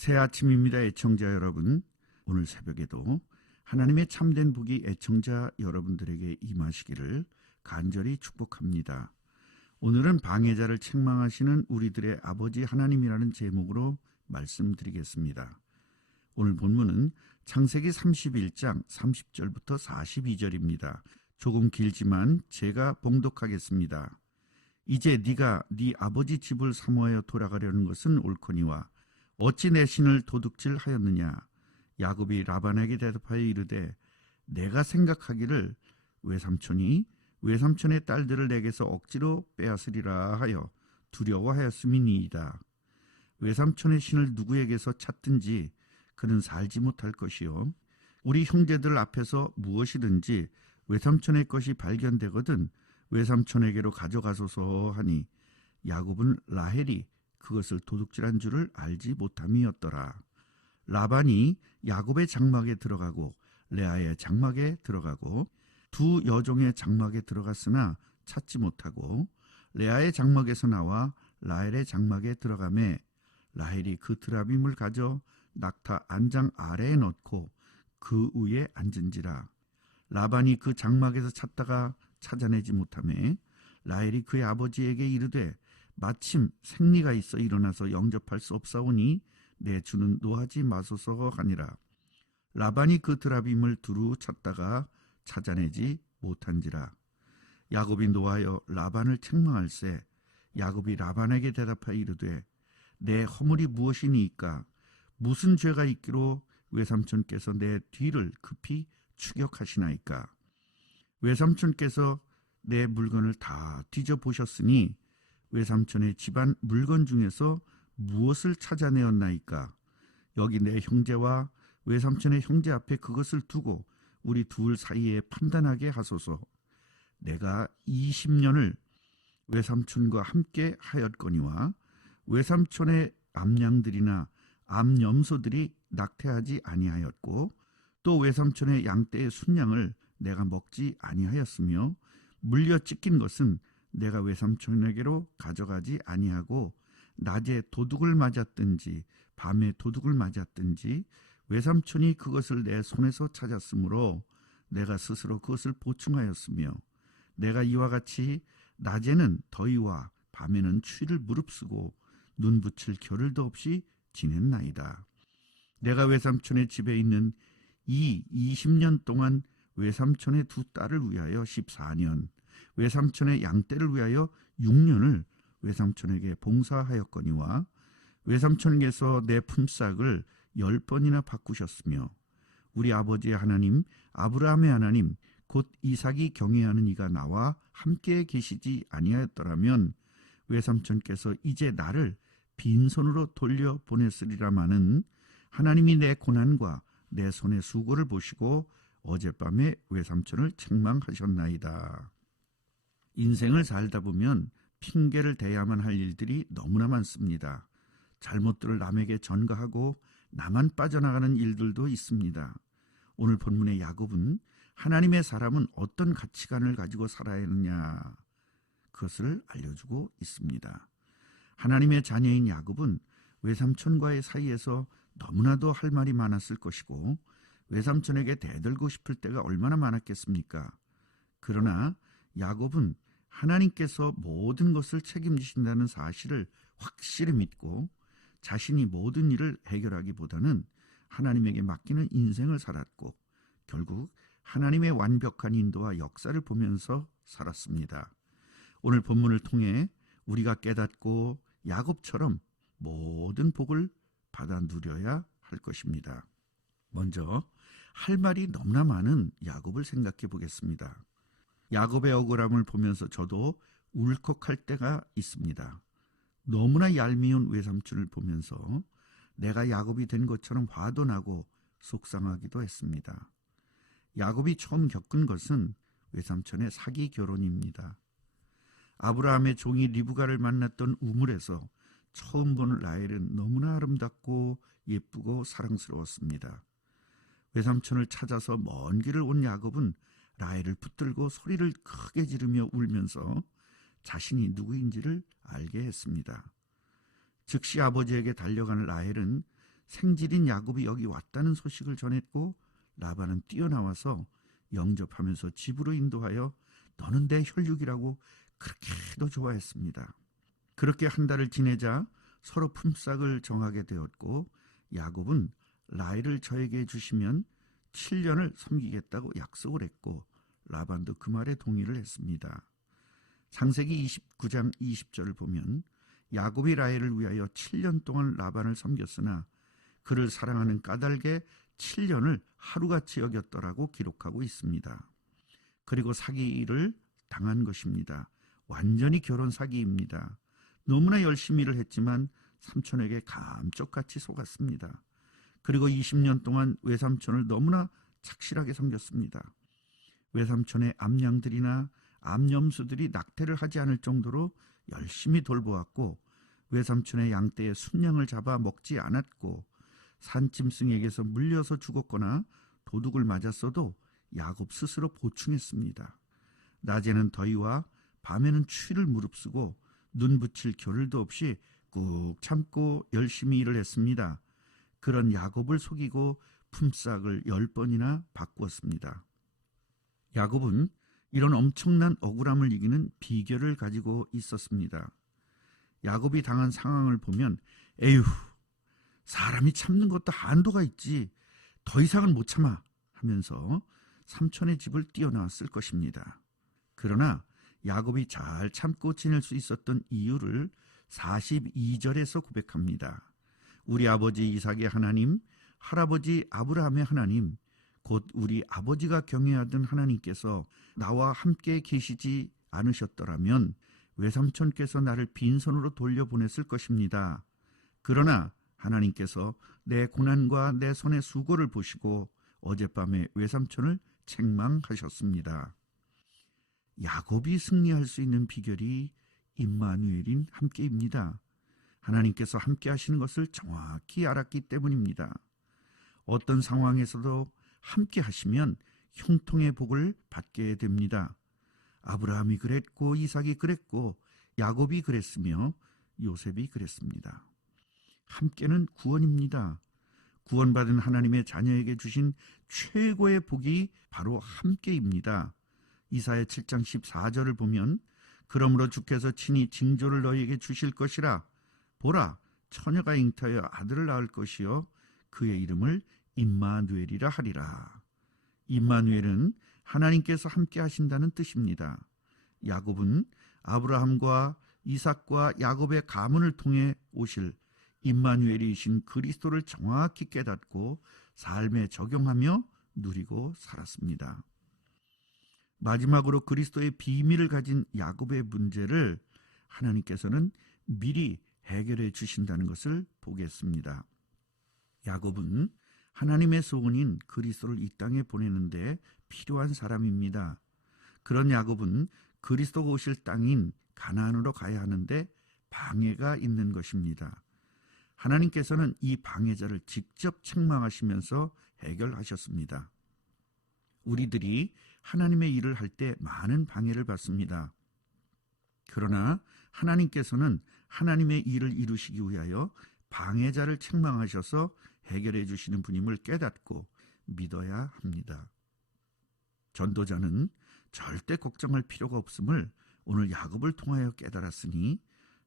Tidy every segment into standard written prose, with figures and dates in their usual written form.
새 아침입니다, 애청자 여러분. 오늘 새벽에도 하나님의 참된 복이 애청자 여러분들에게 임하시기를 간절히 축복합니다. 오늘은 방해자를 책망하시는 우리들의 아버지 하나님이라는 제목으로 말씀드리겠습니다. 오늘 본문은 창세기 31장 30절부터 42절입니다. 조금 길지만 제가 봉독하겠습니다. 이제 네가 네 아버지 집을 사모하여 돌아가려는 것은 옳거니와 어찌 내 신을 도둑질하였느냐. 야곱이 라반에게 대답하여 이르되 내가 생각하기를 외삼촌이 외삼촌의 딸들을 내게서 억지로 빼앗으리라 하여 두려워하였음이니이다. 외삼촌의 신을 누구에게서 찾든지 그는 살지 못할 것이요 우리 형제들 앞에서 무엇이든지 외삼촌의 것이 발견되거든 외삼촌에게로 가져가소서 하니 야곱은 라헬이 그것을 도둑질한 줄을 알지 못함이었더라. 라반이 야곱의 장막에 들어가고 레아의 장막에 들어가고 두 여종의 장막에 들어갔으나 찾지 못하고 레아의 장막에서 나와 라헬의 장막에 들어가매 라헬이 그 드라빔을 가져 낙타 안장 아래에 넣고 그 위에 앉은지라. 라반이 그 장막에서 찾다가 찾아내지 못하매 라헬이 그의 아버지에게 이르되 마침 생리가 있어 일어나서 영접할 수 없사오니 내 주는 노하지 마소서 하니라. 라반이 그 드라빔을 두루 찾다가 찾아내지 못한지라. 야곱이 노하여 라반을 책망할세. 야곱이 라반에게 대답하여 이르되 내 허물이 무엇이니이까? 무슨 죄가 있기로 외삼촌께서 내 뒤를 급히 추격하시나이까? 외삼촌께서 내 물건을 다 뒤져보셨으니 외삼촌의 집안 물건 중에서 무엇을 찾아내었나이까? 여기 내 형제와 외삼촌의 형제 앞에 그것을 두고 우리 둘 사이에 판단하게 하소서. 내가 20년을 외삼촌과 함께 하였거니와 외삼촌의 암양들이나 암염소들이 낙태하지 아니하였고 또 외삼촌의 양떼의 순양을 내가 먹지 아니하였으며 물려 찢긴 것은 내가 외삼촌에게로 가져가지 아니하고 낮에 도둑을 맞았든지 밤에 도둑을 맞았든지 외삼촌이 그것을 내 손에서 찾았으므로 내가 스스로 그것을 보충하였으며 내가 이와 같이 낮에는 더위와 밤에는 추위를 무릅쓰고 눈 붙일 겨를도 없이 지냈나이다. 내가 외삼촌의 집에 있는 이 20년 동안 외삼촌의 두 딸을 위하여 14년, 외삼촌의 양떼를 위하여 6년을 외삼촌에게 봉사하였거니와 외삼촌에게서 내 품삯을 10번이나 바꾸셨으며 우리 아버지의 하나님 아브라함의 하나님 곧 이삭이 경외하는 이가 나와 함께 계시지 아니하였더라면 외삼촌께서 이제 나를 빈손으로 돌려보냈으리라마는 하나님이 내 고난과 내 손의 수고를 보시고 어젯밤에 외삼촌을 책망하셨나이다. 인생을 살다 보면 핑계를 대야만 할 일들이 너무나 많습니다. 잘못들을 남에게 전가하고 나만 빠져나가는 일들도 있습니다. 오늘 본문의 야곱은 하나님의 사람은 어떤 가치관을 가지고 살아야 하느냐 그것을 알려주고 있습니다. 하나님의 자녀인 야곱은 외삼촌과의 사이에서 너무나도 할 말이 많았을 것이고 외삼촌에게 대들고 싶을 때가 얼마나 많았겠습니까? 그러나 야곱은 하나님께서 모든 것을 책임지신다는 사실을 확실히 믿고 자신이 모든 일을 해결하기보다는 하나님에게 맡기는 인생을 살았고 결국 하나님의 완벽한 인도와 역사를 보면서 살았습니다. 오늘 본문을 통해 우리가 깨닫고 야곱처럼 모든 복을 받아 누려야 할 것입니다. 먼저 할 말이 너무나 많은 야곱을 생각해 보겠습니다. 야곱의 억울함을 보면서 저도 울컥할 때가 있습니다. 너무나 얄미운 외삼촌을 보면서 내가 야곱이 된 것처럼 화도 나고 속상하기도 했습니다. 야곱이 처음 겪은 것은 외삼촌의 사기 결혼입니다. 아브라함의 종이 리브가를 만났던 우물에서 처음 보는 라헬은 너무나 아름답고 예쁘고 사랑스러웠습니다. 외삼촌을 찾아서 먼 길을 온 야곱은 라헬을 붙들고 소리를 크게 지르며 울면서 자신이 누구인지를 알게 했습니다. 즉시 아버지에게 달려가는 라헬은 생질인 야곱이 여기 왔다는 소식을 전했고 라반은 뛰어나와서 영접하면서 집으로 인도하여 너는 내 혈육이라고 그렇게도 좋아했습니다. 그렇게 한 달을 지내자 서로 품삯을 정하게 되었고 야곱은 라헬을 저에게 주시면 7년을 섬기겠다고 약속을 했고 라반도 그 말에 동의를 했습니다. 창세기 29장 20절을 보면 야곱이 라헬을 위하여 7년 동안 라반을 섬겼으나 그를 사랑하는 까닭에 7년을 하루같이 여겼더라고 기록하고 있습니다. 그리고 사기를 당한 것입니다. 완전히 결혼 사기입니다. 너무나 열심히 일을 했지만 삼촌에게 감쪽같이 속았습니다. 그리고 20년 동안 외삼촌을 너무나 착실하게 섬겼습니다. 외삼촌의 암양들이나 암염수들이 낙태를 하지 않을 정도로 열심히 돌보았고 외삼촌의 양떼의 순양을 잡아 먹지 않았고 산짐승에게서 물려서 죽었거나 도둑을 맞았어도 야곱 스스로 보충했습니다. 낮에는 더위와 밤에는 추위를 무릅쓰고 눈 붙일 겨를도 없이 꾹 참고 열심히 일을 했습니다. 그런 야곱을 속이고 품삯을 10번이나 바꾸었습니다. 야곱은 이런 엄청난 억울함을 이기는 비결을 가지고 있었습니다. 야곱이 당한 상황을 보면 에휴, 사람이 참는 것도 한도가 있지. 더 이상은 못 참아 하면서 삼촌의 집을 뛰어나왔을 것입니다. 그러나 야곱이 잘 참고 지낼 수 있었던 이유를 42절에서 고백합니다. 우리 아버지 이삭의 하나님, 할아버지 아브라함의 하나님, 곧 우리 아버지가 경외하던 하나님께서 나와 함께 계시지 않으셨더라면 외삼촌께서 나를 빈손으로 돌려보냈을 것입니다. 그러나 하나님께서 내 고난과 내 손의 수고를 보시고 어젯밤에 외삼촌을 책망하셨습니다. 야곱이 승리할 수 있는 비결이 임마누엘인 함께입니다. 하나님께서 함께 하시는 것을 정확히 알았기 때문입니다. 어떤 상황에서도 함께 하시면 형통의 복을 받게 됩니다. 아브라함이 그랬고 이삭이 그랬고 야곱이 그랬으며 요셉이 그랬습니다. 함께는 구원입니다. 구원받은 하나님의 자녀에게 주신 최고의 복이 바로 함께입니다. 이사야 7장 14절을 보면 그러므로 주께서 친히 징조를 너희에게 주실 것이라. 보라, 처녀가 잉타하여 아들을 낳을 것이요 그의 이름을 임마누엘이라 하리라. 임마누엘은 하나님께서 함께 하신다는 뜻입니다. 야곱은 아브라함과 이삭과 야곱의 가문을 통해 오실 임마누엘이신 그리스도를 정확히 깨닫고 삶에 적용하며 누리고 살았습니다. 마지막으로 그리스도의 비밀을 가진 야곱의 문제를 하나님께서는 미리 해결해 주신다는 것을 보겠습니다. 야곱은 하나님의 소원인 그리스도를 이 땅에 보내는데 필요한 사람입니다. 그런 야곱은 그리스도가 오실 땅인 가나안으로 가야 하는데 방해가 있는 것입니다. 하나님께서는 이 방해자를 직접 책망하시면서 해결하셨습니다. 우리들이 하나님의 일을 할 때 많은 방해를 받습니다. 그러나 하나님께서는 하나님의 일을 이루시기 위하여 방해자를 책망하셔서 해결해 주시는 분임을 깨닫고 믿어야 합니다. 전도자는 절대 걱정할 필요가 없음을 오늘 야곱을 통하여 깨달았으니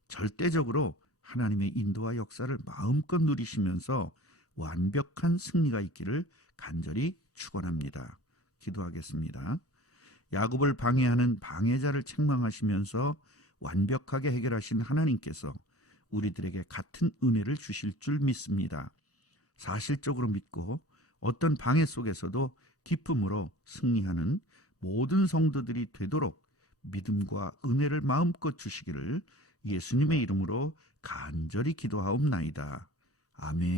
절대적으로 하나님의 인도와 역사를 마음껏 누리시면서 완벽한 승리가 있기를 간절히 축원합니다. 기도하겠습니다. 야곱을 방해하는 방해자를 책망하시면서 완벽하게 해결하신 하나님께서 우리들에게 같은 은혜를 주실 줄 믿습니다. 사실적으로 믿고 어떤 방해 속에서도 기쁨으로 승리하는 모든 성도들이 되도록 믿음과 은혜를 마음껏 주시기를 예수님의 이름으로 간절히 기도하옵나이다. 아멘.